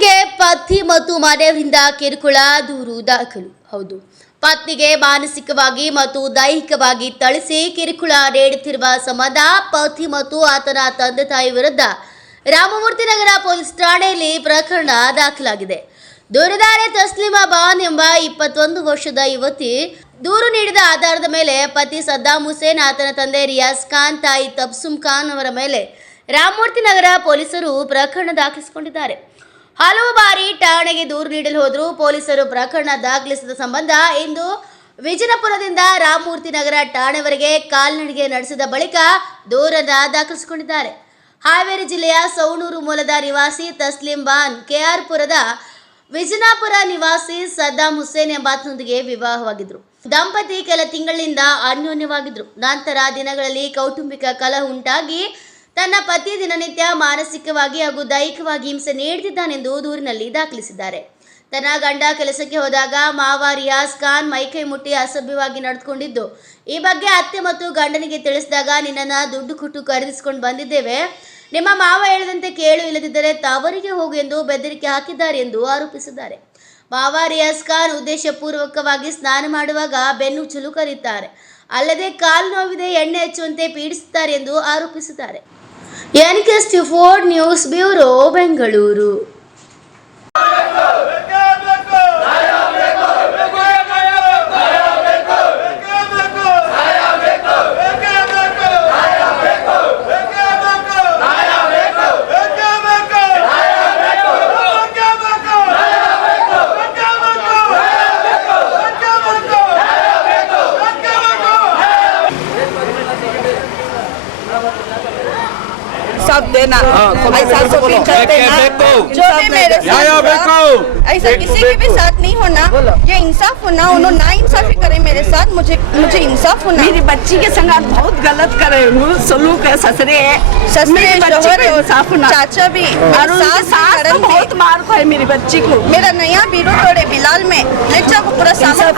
ಪತ್ನಿಗೆ ಪತಿ ಮತ್ತು ಮನೆಯವರಿಂದ ಕಿರುಕುಳ ದೂರು ದಾಖಲು. ಹೌದು, ಪತ್ನಿಗೆ ಮಾನಸಿಕವಾಗಿ ಮತ್ತು ದೈಹಿಕವಾಗಿ ಥಳಿಸಿ ಕಿರುಕುಳ ನೀಡುತ್ತಿರುವ ಸಂಬಂಧ ಪತಿ ಮತ್ತು ಆತನ ತಂದೆ ತಾಯಿ ವಿರುದ್ಧ ರಾಮಮೂರ್ತಿ ನಗರ ಪೊಲೀಸ್ ಠಾಣೆಯಲ್ಲಿ ಪ್ರಕರಣ ದಾಖಲಾಗಿದೆ. ದೂರುದಾರೆ ತಸ್ಲಿಮಾ ಬಾನ್ ಎಂಬ 21 ವರ್ಷದ ಯುವತಿ ದೂರು ನೀಡಿದ ಆಧಾರದ ಮೇಲೆ ಪತಿ ಸದ್ದಾಂ ಹುಸೇನ್, ಆತನ ತಂದೆ ರಿಯಾಜ್ ಖಾನ್, ತಾಯಿ ತಬ್ಸುಮ್ ಖಾನ್ ಅವರ ಮೇಲೆ ರಾಮಮೂರ್ತಿ ನಗರ ಪೊಲೀಸರು ಪ್ರಕರಣ ದಾಖಲಿಸಿಕೊಂಡಿದ್ದಾರೆ. ಹಲವು ಬಾರಿ ಠಾಣೆಗೆ ದೂರು ನೀಡಲು ಹೋದರೂ ಪೊಲೀಸರು ಪ್ರಕರಣ ದಾಖಲಿಸಿದ ಸಂಬಂಧ ಇಂದು ವಿಜಯಪುರದಿಂದ ರಾಮಮೂರ್ತಿ ನಗರ ಠಾಣೆವರೆಗೆ ಕಾಲ್ನಡಿಗೆ ನಡೆಸಿದ ಬಳಿಕ ದೂರನ್ನು ದಾಖಲಿಸಿಕೊಂಡಿದ್ದಾರೆ. ಹಾವೇರಿ ಜಿಲ್ಲೆಯ ಸೌಣೂರು ಮೂಲದ ನಿವಾಸಿ ತಸ್ಲಿಂ ಬಾನ್ ಕೆಆರ್ ಪುರದ ವಿಜಯಪುರ ನಿವಾಸಿ ಸದ್ದಾಂ ಹುಸೇನ್ ಎಂಬಾತನೊಂದಿಗೆ ವಿವಾಹವಾಗಿದ್ದರು. ದಂಪತಿ ಕೆಲ ತಿಂಗಳಿಂದ ಅನ್ಯೋನ್ಯವಾಗಿದ್ದರು. ನಂತರ ದಿನಗಳಲ್ಲಿ ಕೌಟುಂಬಿಕ ಕಲಹ ಉಂಟಾಗಿ ತನ್ನ ಪತಿ ದಿನನಿತ್ಯ ಮಾನಸಿಕವಾಗಿ ಹಾಗೂ ದೈಹಿಕವಾಗಿ ಹಿಂಸೆ ನೀಡುತ್ತಿದ್ದಾನೆಂದು ದೂರಿನಲ್ಲಿ ದಾಖಲಿಸಿದ್ದಾರೆ. ತನ್ನ ಗಂಡ ಕೆಲಸಕ್ಕೆ ಹೋದಾಗ ಮಾವ ರಿಯಾಜ್ ಖಾನ್ ಮೈಕೈ ಮುಟ್ಟಿ ಅಸಭ್ಯವಾಗಿ ನಡೆದುಕೊಂಡಿದ್ದು, ಈ ಬಗ್ಗೆ ಅತ್ತೆ ಮತ್ತು ಗಂಡನಿಗೆ ತಿಳಿಸಿದಾಗ ನಿನ್ನನ್ನು ದುಡ್ಡು ಕೊಟ್ಟು ಖರೀದಿಸಿಕೊಂಡು ಬಂದಿದ್ದೇವೆ, ನಿಮ್ಮ ಮಾವ ಹೇಳಿದಂತೆ ಕೇಳು, ಇಲ್ಲದಿದ್ದರೆ ತವರಿಗೆ ಹೋಗು ಎಂದು ಬೆದರಿಕೆ ಹಾಕಿದ್ದಾರೆ ಎಂದು ಆರೋಪಿಸಿದ್ದಾರೆ. ಮಾವ ರಿಯಾಜ್ ಖಾನ್ ಉದ್ದೇಶಪೂರ್ವಕವಾಗಿ ಸ್ನಾನ ಮಾಡುವಾಗ ಬೆನ್ನು ಚುಲುಕರಿದ್ದಾರೆ, ಅಲ್ಲದೆ ಕಾಲು ನೋವಿದೆ, ಎಣ್ಣೆ ಹಚ್ಚುವಂತೆ ಪೀಡಿಸುತ್ತಾರೆ ಎಂದು ಆರೋಪಿಸಿದ್ದಾರೆ. NK24 news bureau, Bengaluru. सब देना ऐसा शॉपिंग करते हैं जो भी मेरे साथ ऐसा किसी के भी साथ नहीं होना, ये इंसाफ होना, उन्होंने ना इंसाफी करे मेरे साथ, मुझे इंसाफ होना। मेरी बच्ची के संग बहुत गलत करे, सलूक है, ससुरे शोहर चाचा भी सास बहुत मार खाए मेरी बच्ची को। मेरा नया बीरो तोड़े बिलाल में नेचा को पूरा सामान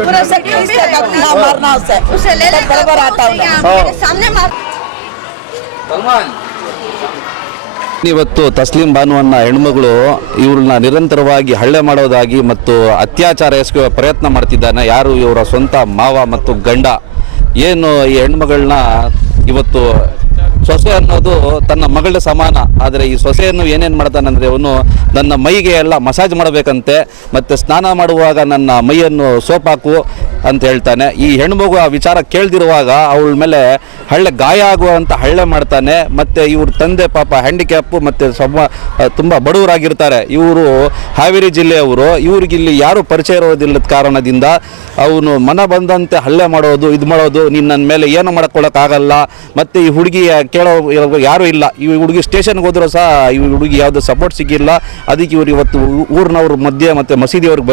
पूरा मारना उसे ले ले मेरे सामने मार. ಇವತ್ತು ತಸ್ಲಿಂ ಬಾನು ಅನ್ನೋ ಹೆಣ್ಮಗಳು ಇವ್ರನ್ನ ನಿರಂತರವಾಗಿ ಹಲ್ಲೆ ಮಾಡೋದಾಗಿ ಮತ್ತು ಅತ್ಯಾಚಾರ ಎಸಗುವ ಪ್ರಯತ್ನ ಮಾಡ್ತಿದ್ದಾನೆ. ಯಾರು ಇವರ ಸ್ವಂತ ಮಾವ ಮತ್ತು ಗಂಡ. ಏನು ಈ ಹೆಣ್ಮಗಳನ್ನ ಇವತ್ತು ಸೊಸೆ ಅನ್ನೋದು ತನ್ನ ಮಗಳ ಸಮಾನ, ಆದರೆ ಈ ಸೊಸೆಯನ್ನು ಏನೇನು ಮಾಡ್ತಾನಂದರೆ ಅವನು ನನ್ನ ಮೈಗೆ ಎಲ್ಲ ಮಸಾಜ್ ಮಾಡಬೇಕಂತೆ, ಮತ್ತು ಸ್ನಾನ ಮಾಡುವಾಗ ನನ್ನ ಮೈಯನ್ನು ಸೋಪ್ ಹಾಕು ಅಂತ ಹೇಳ್ತಾನೆ. ಈ ಹೆಣ್ಮಗು ಆ ವಿಚಾರ ಕೇಳ್ದಿರುವಾಗ ಅವಳ ಮೇಲೆ ಗಾಯ ಆಗುವಂಥ ಹಳ್ಳೆ ಮಾಡ್ತಾನೆ. ಮತ್ತು ಇವ್ರ ತಂದೆ ಪಾಪ ಹ್ಯಾಂಡಿಕ್ಯಾಪು ಮತ್ತು ತುಂಬ ಬಡವರಾಗಿರ್ತಾರೆ. ಇವರು ಹಾವೇರಿ ಜಿಲ್ಲೆಯವರು. ಇವ್ರಿಗಿಲ್ಲಿ ಯಾರೂ ಪರಿಚಯ ಇರೋದಿಲ್ಲದ ಕಾರಣದಿಂದ ಅವನು ಮನ ಬಂದಂತೆ ಹಲ್ಲೆ ಮಾಡೋದು, ಇದು ಮಾಡೋದು, ನೀನು ನನ್ನ ಮೇಲೆ ಏನು ಮಾಡ್ಕೊಳ್ಳೋಕ್ಕಾಗಲ್ಲ. ಮತ್ತು ಈ ಹುಡುಗಿ ಕೇಳೋ ಯಾರೂ ಇಲ್ಲ. ಈ ಹುಡುಗಿ ಸ್ಟೇಷನ್ಗೆ ಹೋದರೂ ಸಹ ಈ ಹುಡುಗಿ ಯಾವುದೋ ಸಪೋರ್ಟ್ ಸಿಕ್ಕಿಲ್ಲ. ಅದಕ್ಕೆ ಇವರು ಇವತ್ತು ಊರಿನವ್ರ ಮಧ್ಯೆ ಮತ್ತು ಮಸೀದಿಯವ್ರಿಗೆ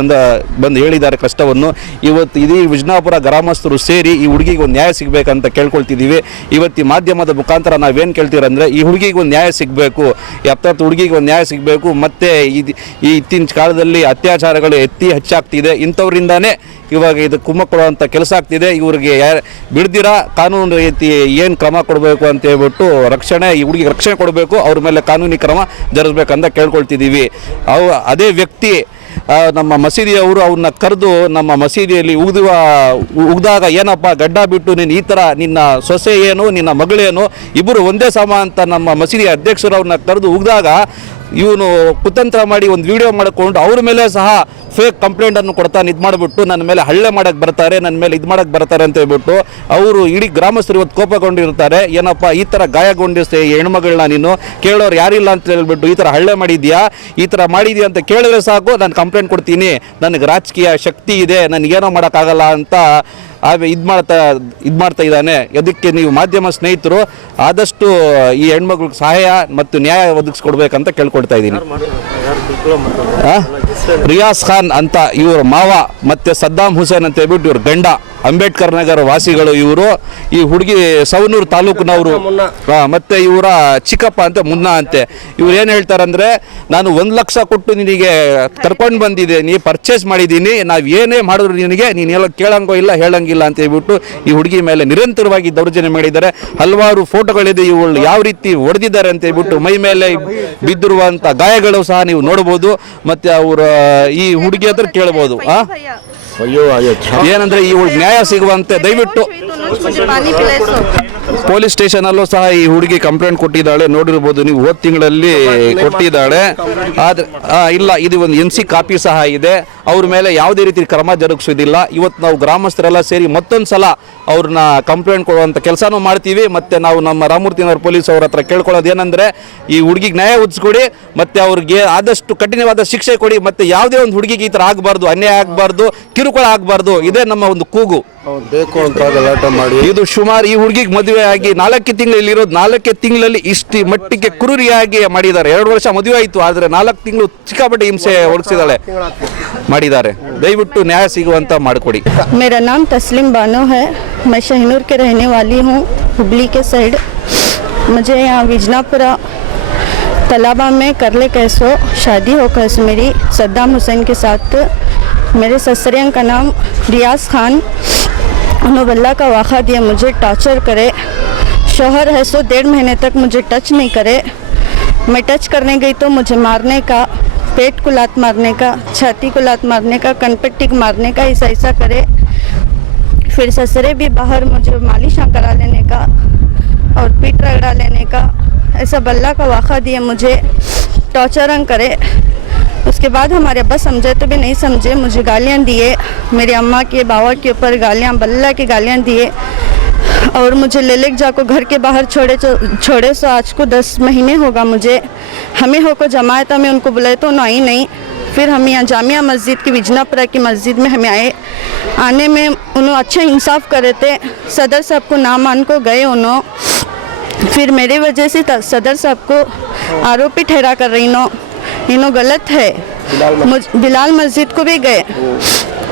ಬಂದು ಹೇಳಿದ್ದಾರೆ ಕಷ್ಟವನ್ನು. ಇವತ್ತು ಇಡೀ ವಿಜಯಪುರ ಗ್ರಾಮಸ್ಥರು ಸೇರಿ ಈ ಹುಡುಗಿಗೆ ಒಂದು ನ್ಯಾಯ ಸಿಗಬೇಕಂತ ಕೇಳ್ಕೊಳ್ತಿದ್ದೀವಿ. ಇವತ್ತು ಈ ಮಾಧ್ಯಮದ ಮುಖಾಂತರ ನಾವೇನು ಕೇಳ್ತೀರಂದರೆ ಈ ಹುಡುಗಿಗೆ ಒಂದು ನ್ಯಾಯ ಸಿಗಬೇಕು, ಹತ್ತತ್ತು ಹುಡುಗಿಗೆ ಒಂದು ನ್ಯಾಯ ಸಿಗಬೇಕು. ಮತ್ತು ಈ ಇತ್ತೀನ ಕಾಲದಲ್ಲಿ ಅತ್ಯಾಚಾರಗಳು ಹೆಚ್ಚಾಗ್ತಿದೆ. ಇಂಥವ್ರಿಂದಾನೇ ಇವಾಗ ಇದು ಕುಮ್ಮ ಕೊಡುವಂಥ ಕೆಲಸ ಆಗ್ತಿದೆ. ಇವ್ರಿಗೆ ಬಿಡ್ದಿರ ಕಾನೂನು ರೀತಿ ಏನು ಕ್ರಮ ಕೊಡಬೇಕು ಅಂತ ಹೇಳ್ಬಿಟ್ಟು ಈ ಹುಡುಗಿಗೆ ರಕ್ಷಣೆ ಕೊಡಬೇಕು, ಅವ್ರ ಮೇಲೆ ಕಾನೂನಿ ಕ್ರಮ ಜರುಗಿಸ್ಬೇಕಂತ ಕೇಳ್ಕೊಳ್ತಿದ್ದೀವಿ. ಅದೇ ವ್ಯಕ್ತಿ ನಮ್ಮ ಮಸೀದಿಯವರು ಅವನ್ನ ಕರೆದು ನಮ್ಮ ಮಸೀದಿಯಲ್ಲಿ ಉಗ್ದಾಗ ಏನಪ್ಪ ಗಡ್ಡ ಬಿಟ್ಟು ನೀನು ಈ ಥರ ನಿನ್ನ ಸೊಸೆ ಏನು ನಿನ್ನ ಮಗಳೇನು ಇಬ್ಬರು ಒಂದೇ ಸಮ ಅಂತ ನಮ್ಮ ಮಸೀದಿ ಅಧ್ಯಕ್ಷರು ಅವ್ರನ್ನ ಕರೆದು ಉಗ್ದಾಗ ಇವನು ಕುತಂತ್ರ ಮಾಡಿ ಒಂದು ವಿಡಿಯೋ ಮಾಡಿಕೊಂಡು ಅವ್ರ ಮೇಲೆ ಸಹ ಫೇಕ್ ಕಂಪ್ಲೇಂಟನ್ನು ಕೊಡ್ತಾನೆ. ಇದು ಮಾಡಿಬಿಟ್ಟು ನನ್ನ ಮೇಲೆ ಹಲ್ಲೆ ಮಾಡೋಕ್ಕೆ ಬರ್ತಾರೆ, ನನ್ನ ಮೇಲೆ ಇದು ಮಾಡೋಕ್ಕೆ ಬರ್ತಾರೆ ಅಂತ ಹೇಳ್ಬಿಟ್ಟು ಅವರು ಇಡೀ ಗ್ರಾಮಸ್ಥರು ಇವತ್ತು ಕೋಪಗೊಂಡಿರ್ತಾರೆ. ಏನಪ್ಪ ಈ ಥರ ಗಾಯಗೊಂಡಿರ್ತೆ ಹೆಣ್ಮಗಳನ್ನ ನೀನು ಕೇಳೋರು ಯಾರಿಲ್ಲ ಅಂತ ಹೇಳ್ಬಿಟ್ಟು ಈ ಥರ ಹಲ್ಲೆ ಮಾಡಿದ್ಯಾ, ಈ ಥರ ಮಾಡಿದ್ಯಾ ಅಂತ ಕೇಳಿದ್ರೆ ಸಾಕು ನಾನು ಕಂಪ್ಲೇಂಟ್ ಕೊಡ್ತೀನಿ, ನನಗೆ ರಾಜಕೀಯ ಶಕ್ತಿ ಇದೆ, ನನಗೇನೋ ಮಾಡೋಕ್ಕಾಗಲ್ಲ ಅಂತ ಇದು ಮಾಡ್ತಾ ಇದ್ದಾನೆ. ಅದಕ್ಕೆ ನೀವು ಮಾಧ್ಯಮ ಸ್ನೇಹಿತರು ಆದಷ್ಟು ಈ ಹೆಣ್ಮಕ್ಳಿಗೆ ಸಹಾಯ ಮತ್ತು ನ್ಯಾಯ ಒದಗಿಸ್ಕೊಡ್ಬೇಕಂತ ಕೇಳ್ಕೊಳ್ತಾ ಇದ್ದೀನಿ. ರಿಯಾಜ್ ಖಾನ್ ಅಂತ ಇವ್ರ ಮಾವ ಮತ್ತು ಸದ್ದಾಂ ಹುಸೇನ್ ಅಂತ ಹೇಳ್ಬಿಟ್ಟು ಇವ್ರ ಗಂಡ. ಅಂಬೇಡ್ಕರ್ ನಗರ ವಾಸಿಗಳು ಇವರು. ಈ ಹುಡುಗಿ ಸವನೂರು ತಾಲೂಕಿನವರು. ಮತ್ತೆ ಇವರ ಚಿಕ್ಕಪ್ಪ ಅಂತ ಮುನ್ನ ಅಂತೆ. ಇವ್ರು ಏನು ಹೇಳ್ತಾರಂದ್ರೆ, ನಾನು 1 ಲಕ್ಷ ಕೊಟ್ಟು ನಿನಗೆ ಕರ್ಕೊಂಡು ಬಂದಿದ್ದೀನಿ, ಪರ್ಚೇಸ್ ಮಾಡಿದ್ದೀನಿ, ನಾವು ಏನೇ ಮಾಡಿದ್ರು ನಿನಗೆ ನೀನು ಕೇಳಂಗೋ ಇಲ್ಲ ಹೇಳಂಗಿಲ್ಲ ಅಂತ ಹೇಳ್ಬಿಟ್ಟು ಈ ಹುಡುಗಿ ಮೇಲೆ ನಿರಂತರವಾಗಿ ದೌರ್ಜನ್ಯ ಮಾಡಿದ್ದಾರೆ. ಹಲವಾರು ಫೋಟೋಗಳಿದೆ, ಇವಳು ಯಾವ ರೀತಿ ಹೊಡೆದಿದ್ದಾರೆ ಅಂತ ಹೇಳ್ಬಿಟ್ಟು ಮೈ ಮೇಲೆ ಬಿದ್ದಿರುವಂಥ ಗಾಯಗಳು ಸಹ ನೀವು ನೋಡ್ಬೋದು. ಮತ್ತೆ ಅವರ ಈ ಹುಡುಗಿ ಹತ್ರ ಕೇಳ್ಬೋದು. ಏನಂದ್ರೆ ಈ ನ್ಯಾಯ ಸಿಗುವಂತೆ ದಯವಿಟ್ಟು ಪೊಲೀಸ್ ಸ್ಟೇಷನ್ ಅಲ್ಲೂ ಸಹ ಈ ಹುಡುಗಿ ಕಂಪ್ಲೇಂಟ್ ಕೊಟ್ಟಿದ್ದಾಳೆ, ನೋಡಿರ್ಬೋದು ನೀವು, ಹೋದ ತಿಂಗಳಲ್ಲಿ ಕೊಟ್ಟಿದ್ದಾಳೆ. ಆದ್ರೆ ಇಲ್ಲ, ಇದು ಒಂದು NC ಕಾಪಿ ಸಹ ಇದೆ. ಅವ್ರ ಮೇಲೆ ಯಾವುದೇ ರೀತಿ ಕ್ರಮ ಜರುಗಿಸೋದಿಲ್ಲ. ಇವತ್ತು ನಾವು ಗ್ರಾಮಸ್ಥರೆಲ್ಲ ಸೇರಿ ಮತ್ತೊಂದು ಸಲ ಅವ್ರನ್ನ ಕಂಪ್ಲೇಂಟ್ ಕೊಡುವಂಥ ಕೆಲಸನೂ ಮಾಡ್ತೀವಿ. ಮತ್ತು ನಾವು ನಮ್ಮ ರಾಮಮೂರ್ತಿನಗರ ಪೊಲೀಸ್ ಅವ್ರ ಹತ್ರ ಕೇಳ್ಕೊಳ್ಳೋದು ಏನಂದರೆ, ಈ ಹುಡುಗಿಗೆ ನ್ಯಾಯ ಒದಗಿಸ್ಕೊಡಿ, ಮತ್ತು ಅವ್ರಿಗೆ ಆದಷ್ಟು ಕಠಿಣವಾದ ಶಿಕ್ಷೆ ಕೊಡಿ. ಮತ್ತು ಯಾವುದೇ ಒಂದು ಹುಡುಗಿಗೆ ಈ ಥರ ಆಗಬಾರ್ದು, ಅನ್ಯಾಯ ಆಗಬಾರ್ದು, ಕಿರುಕುಳ ಆಗಬಾರ್ದು. ಇದೇ ನಮ್ಮ ಒಂದು ಕೂಗು. ಬೇಕು ಅಂತ ಗಲಾಟೆ ಮಾಡಿ ಇದು ಸುಮಾರು ಈ ಹುಡುಗಿಗೆ ಮದುವೆ ಆಗಿ 4 ತಿಂಗಳು ಇಲ್ಲಿರೋದು. 4 ತಿಂಗಳಲ್ಲಿ ಇಷ್ಟು ಮಟ್ಟಿಗೆ ಕ್ರೂರಿಯಾಗಿ ಮಾಡಿದ್ದಾರೆ. 2 ವರ್ಷ ಮದುವೆ ಆಯಿತು, ಆದರೆ 4 ತಿಂಗಳು ಸಿಕ್ಕಾಪಟ್ಟೆ ಹಿಂಸೆ ಒದಗಿಸಿದಾಳೆ ಮಾಡಿದ್ದಾರೆ. ದಯವಿಟ್ಟು ನ್ಯಾಯ ಸಿಗುವಂತ ಮಾಡಿಕೊಡಿ. मेरा नाम तस्लीम बानो है, मैं शहनूर के रहने वाली हूँ, हुबली के साइड। मुझे यहाँ विजनापुरा तालाबा में करले कैसो शादी हो कैसो मेरी सद्दाम हुसैन के साथ। मेरे ससुरियन का नाम रियाज खान। उन्होंने अल्लाह का वाक़ा दिया, मुझे टॉर्चर करे। शोहर है सो 1.5 महीने तक मुझे टच नहीं करे। मैं टच करने गई तो मुझे मारने का, पेट को लात मारने का, छाती को लात मारने का, कनपट्टी को मारने का, ऐसा करे। फिर ससुरे भी बाहर मुझे मालिशां करा लेने का और पीठ रगड़ा लेने का, ऐसा बल्ला का वाक़ा दिया, मुझे टॉर्चर करे। उसके बाद हमारे अब्बा समझे तो भी नहीं समझे, मुझे गालियाँ दिए। मेरी अम्मा के बाबा के ऊपर गालियाँ, बल्ला की गालियाँ दिए। और मुझे ले जाको घर के बाहर छोड़े सो आज को 10 महीने होगा मुझे। हमें हो को जमाया था, मैं उनको बुलाए तो आई नहीं। फिर हम यहाँ जामिया मस्जिद की विजनापुरा की मस्जिद में हमें आए। आने में उन्होंने अच्छा इंसाफ करे थे। सदर साहब को ना मान को गए उन्होंने। फिर मेरे वजह से सदर साहब को आरोपी ठहरा कर रही इन्हों गलत है। बिलाल मस्जिद को भी गए,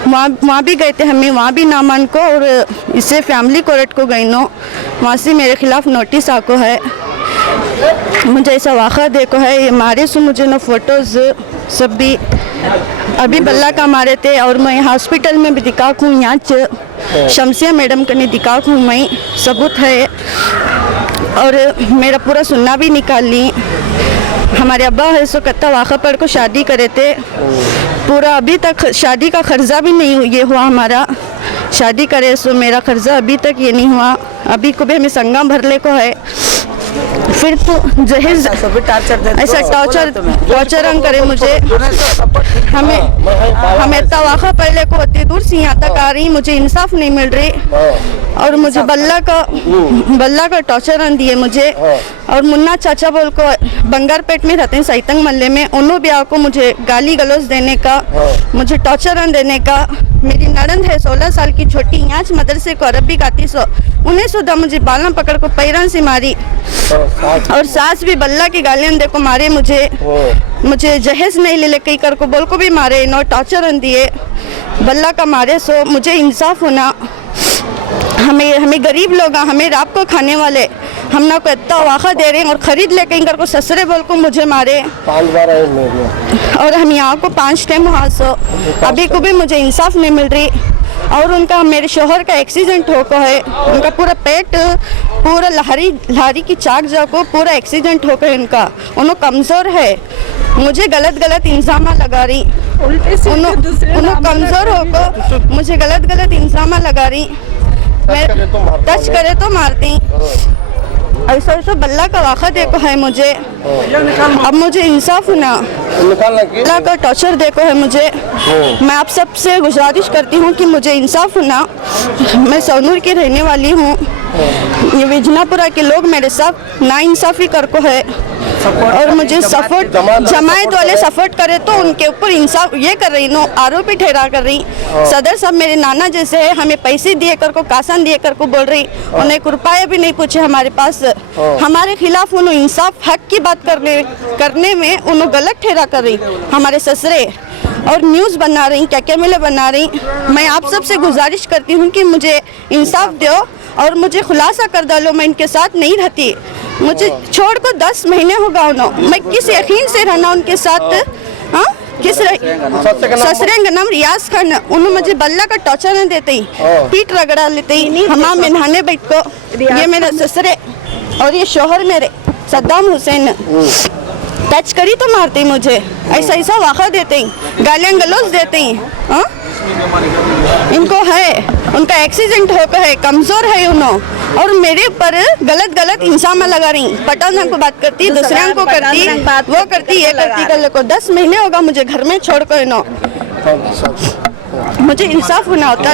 वहाँ भी गए थे हमें, वहाँ भी ना मान को, और इससे फैमिली कोर्ट को गई वहाँ से मेरे खिलाफ नोटिस आको है। मुझे ऐसा वाक़ा देखो है, ये मारे सो मुझे ना फ़ोटोज़ सब भी अभी बल्ला का मारे थे। और मैं हॉस्पिटल में भी दिखा हूँ, यहाँ शमसिया मैडम कने दिखा हूँ, मैं सबूत है। और मेरा पूरा सुन्ना भी निकाल ली। हमारे अब्बा है सो कत्ता वाक़ा पढ़ को शादी करे थे, पूरा अभी तक शादी का खर्चा भी नहीं ये हुआ हमारा। शादी करे सो मेरा खर्चा अभी तक ये नहीं हुआ। अभी को भी हमें संगम भरले को है। फिर तो जहेज ऐसा टॉर्चर करे मुझे। हमें तवाखा पहले को होती दूर से यहाँ तक आ रही, मुझे इंसाफ नहीं मिल रही। और मुझे बल्ला का टॉर्चर दिए मुझे। और मुन्ना चाचा बोल को बंगारपेट में रहते हैं, सैतंग मल्ले में, उन्होंने भी आको मुझे गाली गलौज देने का, मुझे टॉर्चर देने का। मेरी नड़ंद है 16 साल की छोटी, यहाँ मदरसे को अरबी गाती सो, उन्हें सुधा मुझे बाला पकड़ को पैरन से मारी। और सास भी बल्ला की गालियां दे को मारे मुझे जहेज नहीं ले कई कर को बोल को भी मारे, नो टॉर्चर दिए, बल्ला का मारे। सो मुझे इंसाफ होना। हमें गरीब लोग, हमें रात को खाने वाले, हम ना को इतना वाक़ा दे रहे हैं और ख़रीद ले कहीं कर को ससुरे बोल को मुझे मारे। 5 बार आए मेरे, और हम यहाँ को 5 टाइम वहाँ सो, अभी को भी मुझे इंसाफ नहीं मिल रही। और उनका मेरे शोहर का एक्सीडेंट होकर है, उनका पूरा पेट पूरा लहारी की चाक जाको पूरा एक्सीडेंट होकर उनका, उन्होंने कमज़ोर है। मुझे गलत इंजामा लगा रही, उन्होंने कमज़ोर होकर मुझे गलत इंजामा लगा रही। मैं टच करे तो मारती। ऐसा बल्ला का वाक़ा देखो है मुझे। अब मुझे इंसाफ होना, बल्ला का टॉर्चर देखो है मुझे। मैं आप सबसे गुजारिश करती हूँ कि मुझे इंसाफ होना। मैं सवनूर की रहने वाली हूँ। ये विजनापुरा के लोग मेरे साथ नाइंसाफ़ी कर को है। और मुझे सपोर्ट जमायत वाले सपोर्ट करे तो उनके ऊपर इंसाफ ये कर रही, आरोपी ठहरा कर रही। सदर साहब मेरे नाना जैसे है, हमें पैसे दिए कर को, कासन दिए कर को बोल रही। उन्हें 1 रुपया भी नहीं पूछे हमारे पास। हमारे खिलाफ उन्होंने इंसाफ हक की बात करने में उन्होंने गलत ठहरा कर रही। हमारे ससुरे और न्यूज़ बना रही, क्या क्या मिले बना रही। मैं आप सबसे गुजारिश करती हूँ कि मुझे इंसाफ दो और मुझे खुलासा कर डालो, मैं इनके साथ नहीं रहती। मुझे छोड़ को 10 महीने होगा उन्होंने, मैं किस यकीन से रहना उनके साथ। हाँ, किस ससुरे का नाम रियाज खान, उन्होंने मुझे बल्ला का टॉर्चर न देते ही, पीठ रगड़ा लेते ही, हमाम में नहाने बैठ को। ये मेरे ससुरे और ये शोहर मेरे सद्दाम हुसैन टच करी तो मारते ही मुझे, ऐसा ऐसा वाक़ा देते ही, गालियाँ गलौज देते ही। हाँ, इनको है, उनका एक्सीडेंट होकर है, कमज़ोर है उन्होंने, और मेरे ऊपर गलत गलत इंसाम लगा रही। पठान को बात करती, दूसरे को करती, वो करती, ये करती, कल को 10 महीने होगा मुझे घर में छोड़कर इन्होंने। मुझे इंसाफ होना होता।